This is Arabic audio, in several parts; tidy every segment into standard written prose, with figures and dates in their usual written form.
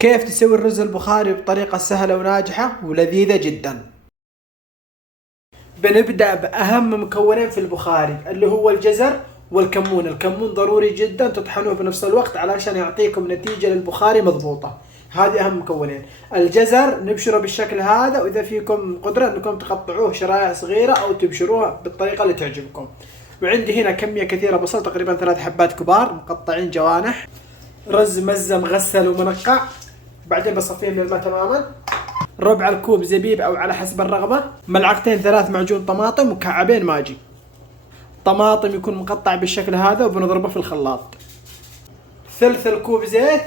كيف تسوي الرز البخاري بطريقة سهلة وناجحة ولذيذة جدا. بنبدأ بأهم مكونين في البخاري اللي هو الجزر والكمون. الكمون ضروري جدا تطحنوه بنفس الوقت علشان يعطيكم نتيجة للبخاري مضبوطة. هذه أهم مكونين. الجزر نبشره بالشكل هذا، وإذا فيكم قدرة أنكم تقطعوه شرايح صغيرة أو تبشروه بالطريقة اللي تعجبكم. وعندي هنا كمية كثيرة بصل، تقريبا 3 حبات كبار مقطعين جوانح. رز مزة مغسل ومنقع، بعدين بصفيه من الماء تماما. ربع الكوب زبيب او على حسب الرغبة. ملعقتين 3 معجون طماطم، وكعبين ماجي. طماطم يكون مقطع بالشكل هذا وبنضربه في الخلاط. ثلث الكوب زيت،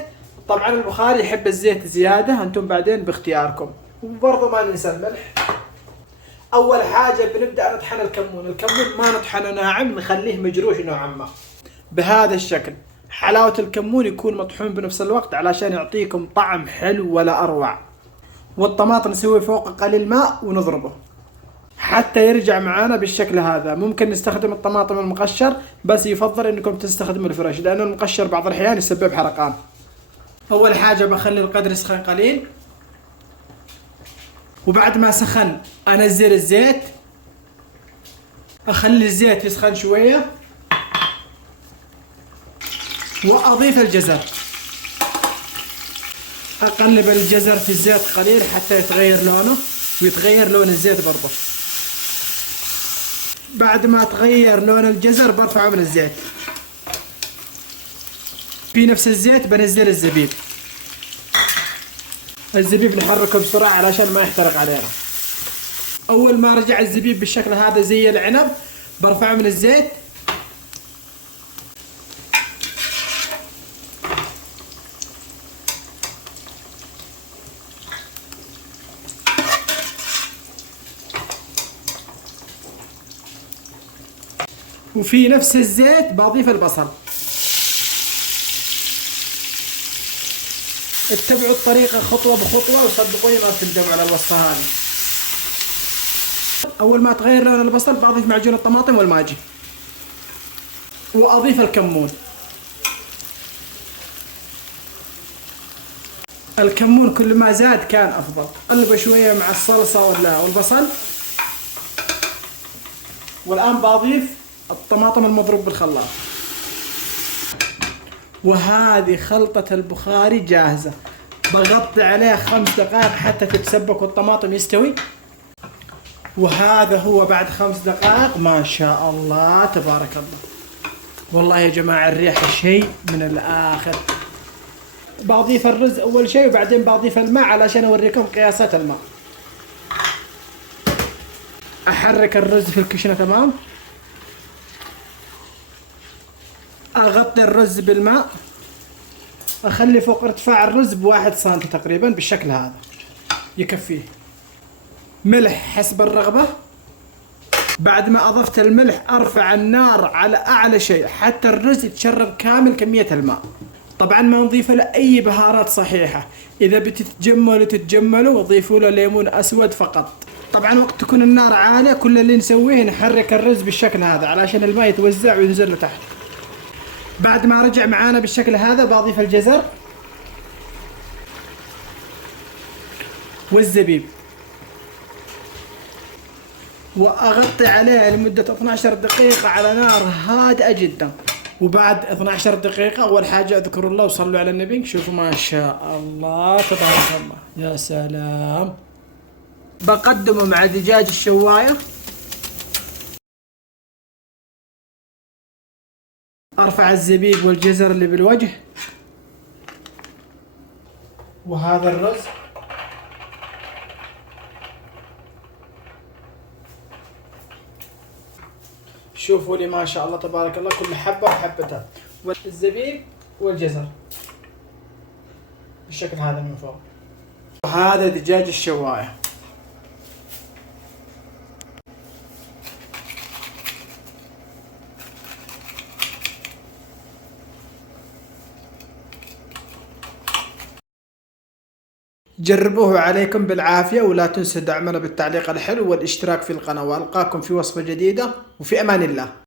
طبعا البخاري يحب الزيت زيادة، انتم بعدين باختياركم. وبرضه ما ننسى الملح. اول حاجة بنبدأ نطحن الكمون. الكمون ما نطحنه ناعم، نخليه مجروش نوعا ما بهذا الشكل. حلاوة الكمون يكون مطحون بنفس الوقت علشان يعطيكم طعم حلو ولا اروع. والطماطم نسوي فوق قليل ماء ونضربه حتى يرجع معانا بالشكل هذا. ممكن نستخدم الطماطم المقشر، بس يفضل انكم تستخدموا الفريش لانه المقشر بعض الاحيان يسبب حرقان. اول حاجة بخلي القدر يسخن قليل، وبعد ما سخن انزل الزيت، اخلي الزيت يسخن شوية، واضيف الجزر. اقلب الجزر في الزيت قليل حتى يتغير لونه ويتغير لون الزيت برضه. بعد ما تغير لون الجزر برفعه من الزيت. في نفس الزيت بنزل الزبيب. الزبيب نحركه بسرعة علشان ما يحترق علينا. اول ما رجع الزبيب بالشكل هذا زي العنب برفعه من الزيت. وفي نفس الزيت بضيف البصل. اتبعوا الطريقة خطوة بخطوة وصدقوني ما تندموا على الوصفة هذه. أول ما تغير لون البصل بضيف معجون الطماطم والماجي، وأضيف الكمون. الكمون كل ما زاد كان أفضل. قلبه شوية مع الصلصة والبصل. والآن بضيف الطماطم المضروب بالخلاط. وهذه خلطة البخاري جاهزة. بغطي عليها 5 دقائق حتى تتسبك والطماطم يستوي. وهذا هو بعد 5 دقائق. ما شاء الله تبارك الله. والله يا جماعة الريحة شيء من الآخر. بضيف الرز أول شيء، وبعدين بضيف الماء علشان أوريكم قياسات الماء. أحرك الرز في الكشنة تمام. اغطي الرز بالماء، اخلي فوق ارتفاع الرز ب1 سنتي تقريبا بالشكل هذا يكفيه. ملح حسب الرغبة. بعد ما اضفت الملح ارفع النار على اعلى شيء حتى الرز يتشرب كامل كمية الماء. طبعا ما نضيف له اي بهارات صحيحة. اذا بتتجملوا تتجملوا وضيفوا له ليمون اسود فقط. طبعا وقت تكون النار عالية كل اللي نسويه نحرك الرز بالشكل هذا علشان الماء يتوزع وينزل له تحت. بعد ما رجع معانا بالشكل هذا بضيف الجزر والزبيب، واغطي عليه لمدة 12 دقيقة على نار هادئة جدا. وبعد 12 دقيقة اول حاجة اذكروا الله وصلوا على النبي. شوفوا ما شاء الله تبارك الله، يا سلام. بقدمه مع دجاج الشواية. ارفع الزبيب والجزر اللي بالوجه، وهذا الرز. شوفوا لي ما شاء الله تبارك الله كل حبة وحبتها. والزبيب والجزر بالشكل هذا من فوق. وهذا دجاج الشواية. جربوه عليكم بالعافية، ولا تنسوا دعمنا بالتعليق الحلو والاشتراك في القناة. وألقاكم في وصفة جديدة، وفي أمان الله.